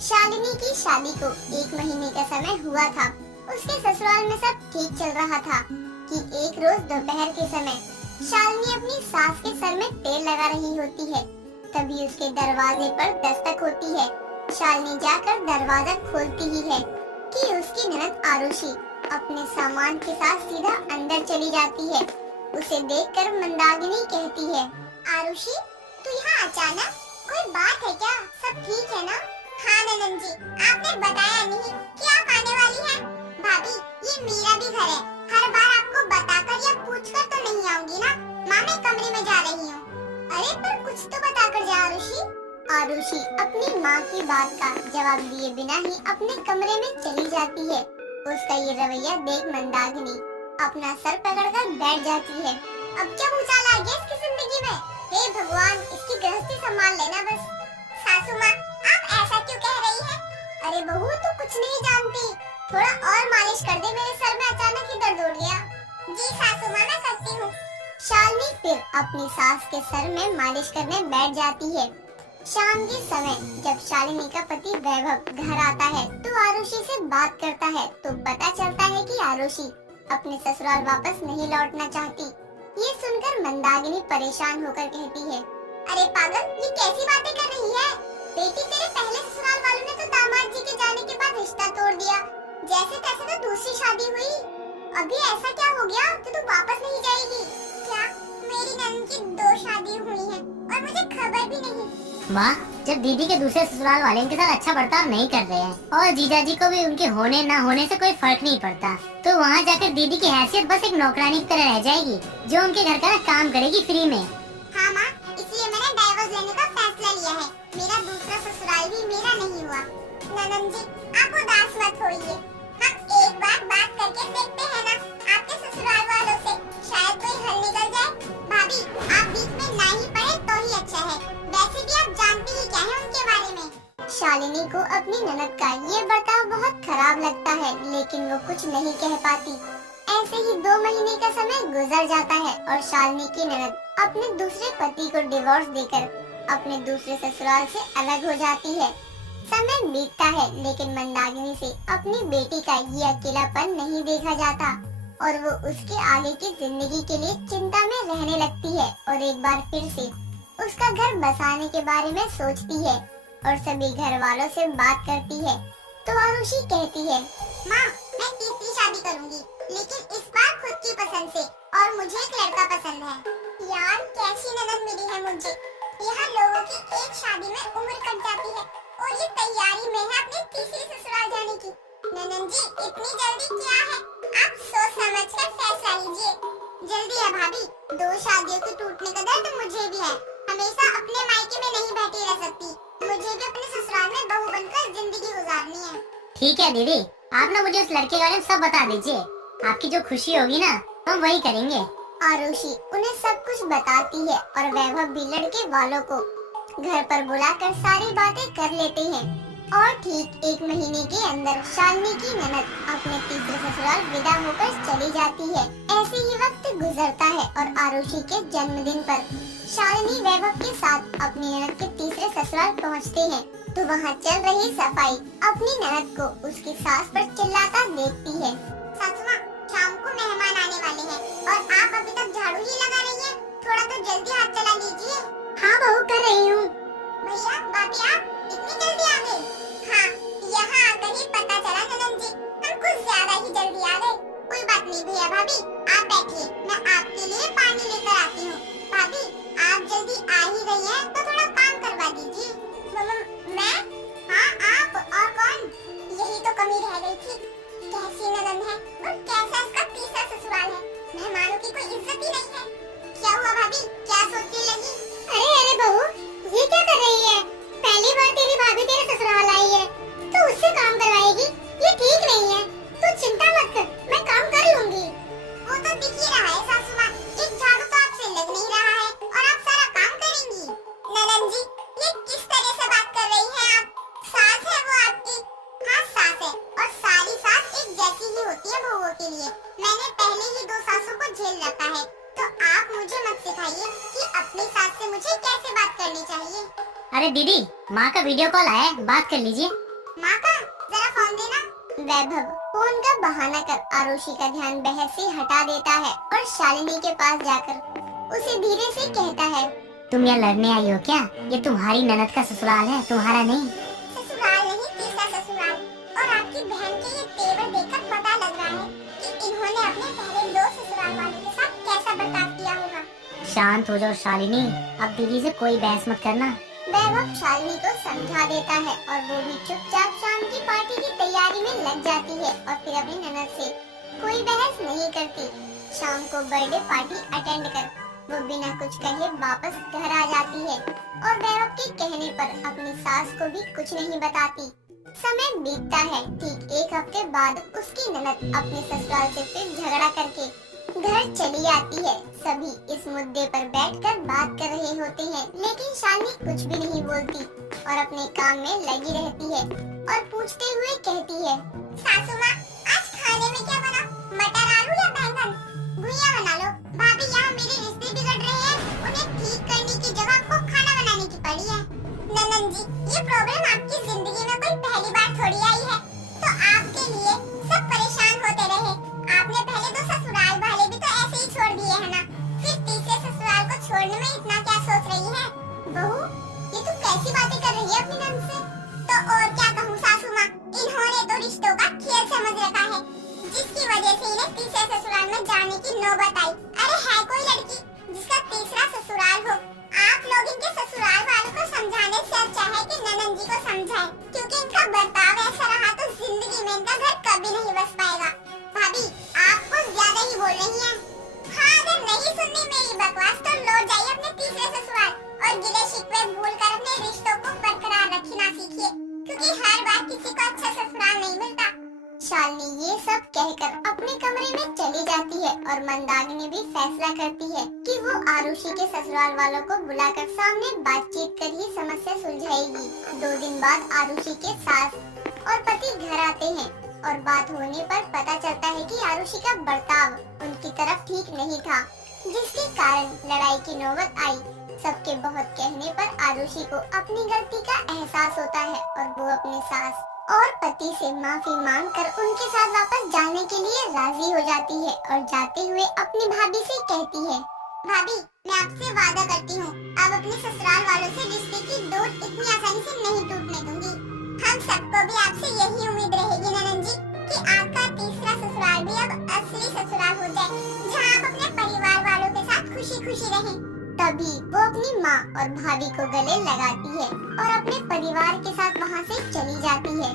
शालिनी की शादी को 1 महीने का समय हुआ था। उसके ससुराल में सब ठीक चल रहा था कि एक रोज दोपहर के समय शालिनी अपनी सास के सर में तेल लगा रही होती है। तभी उसके दरवाजे पर दस्तक होती है। शालिनी जाकर दरवाजा खोलती ही है कि उसकी ननद आरुषि अपने सामान के साथ सीधा अंदर चली जाती है। उसे देखकर मंदाकिनी कहती है, आरुषि, तू यहाँ अचानक? कोई बात है क्या? सब ठीक है ना? हाँ ननद जी, आपने बताया नहीं कि आप आने वाली हैं। भाभी, ये मेरा भी घर है। हर बार आपको बताकर या पूछकर तो नहीं आऊंगी ना। माँ, मैं कमरे में जा रही हूँ। अरे पर कुछ तो बताकर जा आरुषि। आरुषि अपनी माँ की बात का जवाब दिए बिना ही अपने कमरे में चली जाती है। उसका ये रवैया देख मंदाकिनी अपना सर पकड़कर बैठ जाती है। अब क्या भूचाल आ गया इसकी जिंदगी में? हे भगवान, इसकी गृहस्थी संभाल लेना बस। सासू माँ, आप ऐसा क्यों कह रही हैं? अरे बहू, तू कुछ नहीं जानती। थोड़ा और मालिश कर दे, मेरे सर में अचानक ही दर्द उठ गया। जी सासू माँ, मैं करती हूँ। शालिनी फिर अपनी सास के सर में मालिश करने बैठ जाती है। शाम के समय जब शालिनी का पति वैभव घर आता है तो आरुषि से बात करता है तो पता चलता है कि आरुषि अपने ससुराल वापस नहीं लौटना चाहती। ये सुनकर मंदाकिनी परेशान होकर कहती है, अरे पागल, ये कैसी बातें कर रही है? बेटी, तेरे पहले ससुराल वालों ने तो दामाद जी के जाने के बाद रिश्ता तोड़ दिया। जैसे तैसे तो दूसरी शादी हुई। अभी ऐसा क्या हो गया कि तू वापस नहीं जाएगी? क्या मेरी ननद की 2 शादी हुई है और मुझे खबर भी नहीं? माँ, जब दीदी के दूसरे ससुराल वाले इनके साथ अच्छा बर्ताव नहीं कर रहे हैं और जीजाजी को भी उनके होने ना होने से कोई फर्क नहीं पड़ता, तो वहाँ जाकर दीदी की हैसियत बस एक नौकरानी की तरह रह जाएगी जो उनके घर का काम करेगी फ्री में। हाँ माँ, इसलिए मैंने डाइवोर्स लेने का फैसला लिया है। मेरा दूसरा ससुराल भी मेरा नहीं हुआ। ननद जी, आप उदास मत होइए। हम एक बार बात करके देखते हैं ना आपके ससुराल वालों से, शायद कोई हल निकल जाए। भाभी, आप बीच में ना ही पड़े तो ही अच्छा है। वैसे भी आप जानती ही क्या है उनके बारे में। शालिनी को अपनी ननद का ये बर्ताव बहुत खराब लगता है, लेकिन वो कुछ नहीं कह पाती। ऐसे ही 2 महीने का समय गुजर जाता है और शालिनी की ननद अपने दूसरे पति को डिवोर्स देकर अपने दूसरे ससुराल से अलग हो जाती है। समय बीतता है लेकिन मंदाकिनी से अपनी बेटी का ये अकेलापन नहीं देखा जाता और वो उसके आगे की जिंदगी के लिए चिंता में रहने लगती है और एक बार फिर से उसका घर बसाने के बारे में सोचती है और सभी घर वालों से बात करती है। तो आरुषि कहती है, माँ, मैं तीसरी शादी करूंगी, लेकिन इस बार खुद की पसंद से, और मुझे एक लड़का पसंद है। यार, कैसी ननद मिली है मुझे। यहाँ लोगों की एक शादी में उम्र कट जाती है और ये तैयारी में है अपने तीसरी ससुराल जाने की। ननद जी, इतनी जल्दी क्या है? आप सोच समझ कर फैसला लीजिए। जल्दी है भाभी, 2 शादियों के टूटने का दर्द मुझे भी है। हमेशा अपने मायके में नहीं बैठी रह सकती। मुझे भी अपने ससुराल में बहू बनकर जिंदगी गुजारनी है। ठीक है दीदी, आप ना मुझे उस लड़के के बारे में सब बता दीजिए। आपकी जो खुशी होगी ना, हम वही करेंगे। आरुषि उन्हें सब कुछ बताती है और वैभव भी लड़के वालों को घर पर बुलाकर सारी बातें कर लेते हैं। और ठीक 1 महीने के अंदर शालिनी की ननद अपने तीसरे ससुराल विदा होकर चली जाती है। ऐसे ही वक्त गुजरता है और आरुषि के जन्मदिन पर शालिनी वैभव के साथ अपनी ननद के तीसरे ससुराल पहुंचते हैं तो वहां चल रही सफाई अपनी ननद को उसकी सास पर चिल्लाता देखती है। सासू माँ, शाम को मेहमान आने वाले हैं और आप अभी तक झाड़ू ही लगा रही हैं। थोड़ा तो जल्दी हाथ चला लीजिए। हाँ बहू, कर रही हूँ। भैया, भाभी, आप इतनी जल्दी आ गए? हाँ, यहाँ आकर ही पता चला ननद जी, हम कुछ ज्यादा ही जल्दी आ गए। कोई बात नहीं भैया भाभी, आप बैठिए, मैं आपके लिए पानी लेकर आती हूँ। भाभी, आप जल्दी आ ही गई हैं तो थोड़ा काम करवा दीजिए। मैं? हाँ आप, और कौन? यही तो कमी रह गई थी। कैसी ननद है और कैसा इसका तीसरा ससुराल है। मेहमानों की कोई इज्जत ही नहीं है। क्या हुआ भाभी, क्या सोचने लगी? अरे बहू, ये क्या कर रही है? पहली बार तेरी भाभी तेरे ससुराल आई है तो उससे काम करवाएगी? ये ठीक नहीं है। तू चिंता मत कर, मैं काम कर लूंगी। वो तो दिख ही रहा है सासू माँ, एक झाड़ू तो आपसे लग नहीं रहा है और आप सारा काम करेंगी। ननद जी, ये किस तरह से बात कर रही हैं आप? सास है वो आपकी। हाँ सास है, और सारी सास एक जैसी ही होती है बहुओं के लिए। मैंने पहले ही 2 सासों को झेल रखा है, तो आप मुझे मत सिखाइए कि अपनी सास से मुझे कैसे बात करनी चाहिए। अरे दीदी, माँ का वीडियो कॉल आया है, बात कर लीजिए। माँ का जरा फोन देना। वैभव फोन का बहाना कर आरुषि का ध्यान बहस से हटा देता है और शालिनी के पास जाकर उसे धीरे से कहता है, तुम यहाँ लड़ने आई हो क्या? ये तुम्हारी ननद का ससुराल है, तुम्हारा नहीं। ससुराल नहीं, तीसरा ससुराल। और आपकी बहन के ये तेवर देखकर पता लग रहा है कि इन्होंने अपने पहले 2 ससुराल वालों के साथ कैसा बर्ताव किया होगा। शांत हो जाओ शालिनी, अब दीदी से कोई बहस मत करना। वैभव शालिनी को समझा देता है और वो भी चुपचाप शाम की पार्टी की तैयारी में लग जाती है और फिर अपनी ननद से कोई बहस नहीं करती। शाम को बर्थडे पार्टी अटेंड कर वो बिना कुछ कहे वापस घर आ जाती है और वैभव के कहने पर अपनी सास को भी कुछ नहीं बताती। समय बीतता है। ठीक 1 हफ्ते बाद उसकी ननद अपने ससुराल से फिर झगड़ा करके घर चली आती है। सभी इस मुद्दे पर बैठकर बात कर रहे होते हैं, लेकिन शालिनी कुछ भी नहीं बोलती और अपने काम में लगी रहती है और पूछते हुए कहती है, सासू माँ आज खाने में क्या बना? मटर आलू या बैंगन? भुजिया बना लो। भाभी यहाँ मेरे रिश्ते बिगड़ रहे हैं, उन्हें ठीक करने की जगह आपको खाना बनाने की पड़ी है। ननद जी, ये प्रॉब्लम आपकी जिंदगी में कोई पहली बार थोड़ी आई है, तो आपके लिए सब परेशान होते रहे। आपने पहले 2 ससुराल वाले भी तो ऐसे ही छोड़ दिए है ना, फिर तीसरे ससुराल को छोड़ने में इतना क्या सोच रही है? बहू, ये तू कैसी बातें कर रही है अपनी नंद से? तो और क्या कहूँ सासू माँ, इन्होंने तो रिश्तों का खेल समझ रखा है, जिसकी वजह से इन्हें तीसरे ससुराल में जाने की नौबत आई। अरे है कोई लड़की जिसका तीसरा ससुराल हो? आप लोग इनके ससुराल वालों को समझाने से अच्छा है कि ननद जी को समझाएं, क्योंकि इनका बर्ताव ऐसा रहा तो जिंदगी में इनका घर कभी नहीं बस पाएगा। भाभी, आप कुछ ज्यादा ही बोल रही हैं। हाँ, अगर नहीं सुननी मेरी बकवास तो लौट जाइए अपने तीसरे ससुराल और गिले शिकवे भूलकर अपने रिश्तों को बरकरार रखना सीखिए, क्योंकि हर बार किसी को अच्छा ससुराल नहीं मिलता। शालिनी ये सब कहकर अपने कमरे में चली जाती है और मंदाकिनी भी फैसला करती है कि वो आरुषि के ससुराल वालों को बुलाकर सामने बातचीत कर ही समस्या सुलझाएगी। 2 दिन बाद आरुषि के सास और पति घर आते हैं और बात होने पर पता चलता है कि आरुषि का बर्ताव उनकी तरफ ठीक नहीं था, जिसके कारण लड़ाई की नौबत आई। सबके बहुत कहने पर आरुषि को अपनी गलती का एहसास होता है और वो अपने सास और पति से माफी मांगकर उनके साथ वापस जाने के लिए राजी हो जाती है और जाते हुए अपनी भाभी से कहती है, भाभी मैं आपसे वादा करती हूँ, अब अपने ससुराल वालों से रिश्ते की डोर इतनी आसानी से नहीं टूटने दूंगी। हम सबको भी आपसे यही उम्मीद रहेगी ननद जी कि आपका तीसरा ससुराल भी अब असली ससुराल हो जाए, जहाँ आप अपने परिवार वालों के साथ खुशी खुशी रहें। तभी वो अपनी माँ और भाभी को गले लगाती है और अपने परिवार के साथ वहाँ से चली जाती है।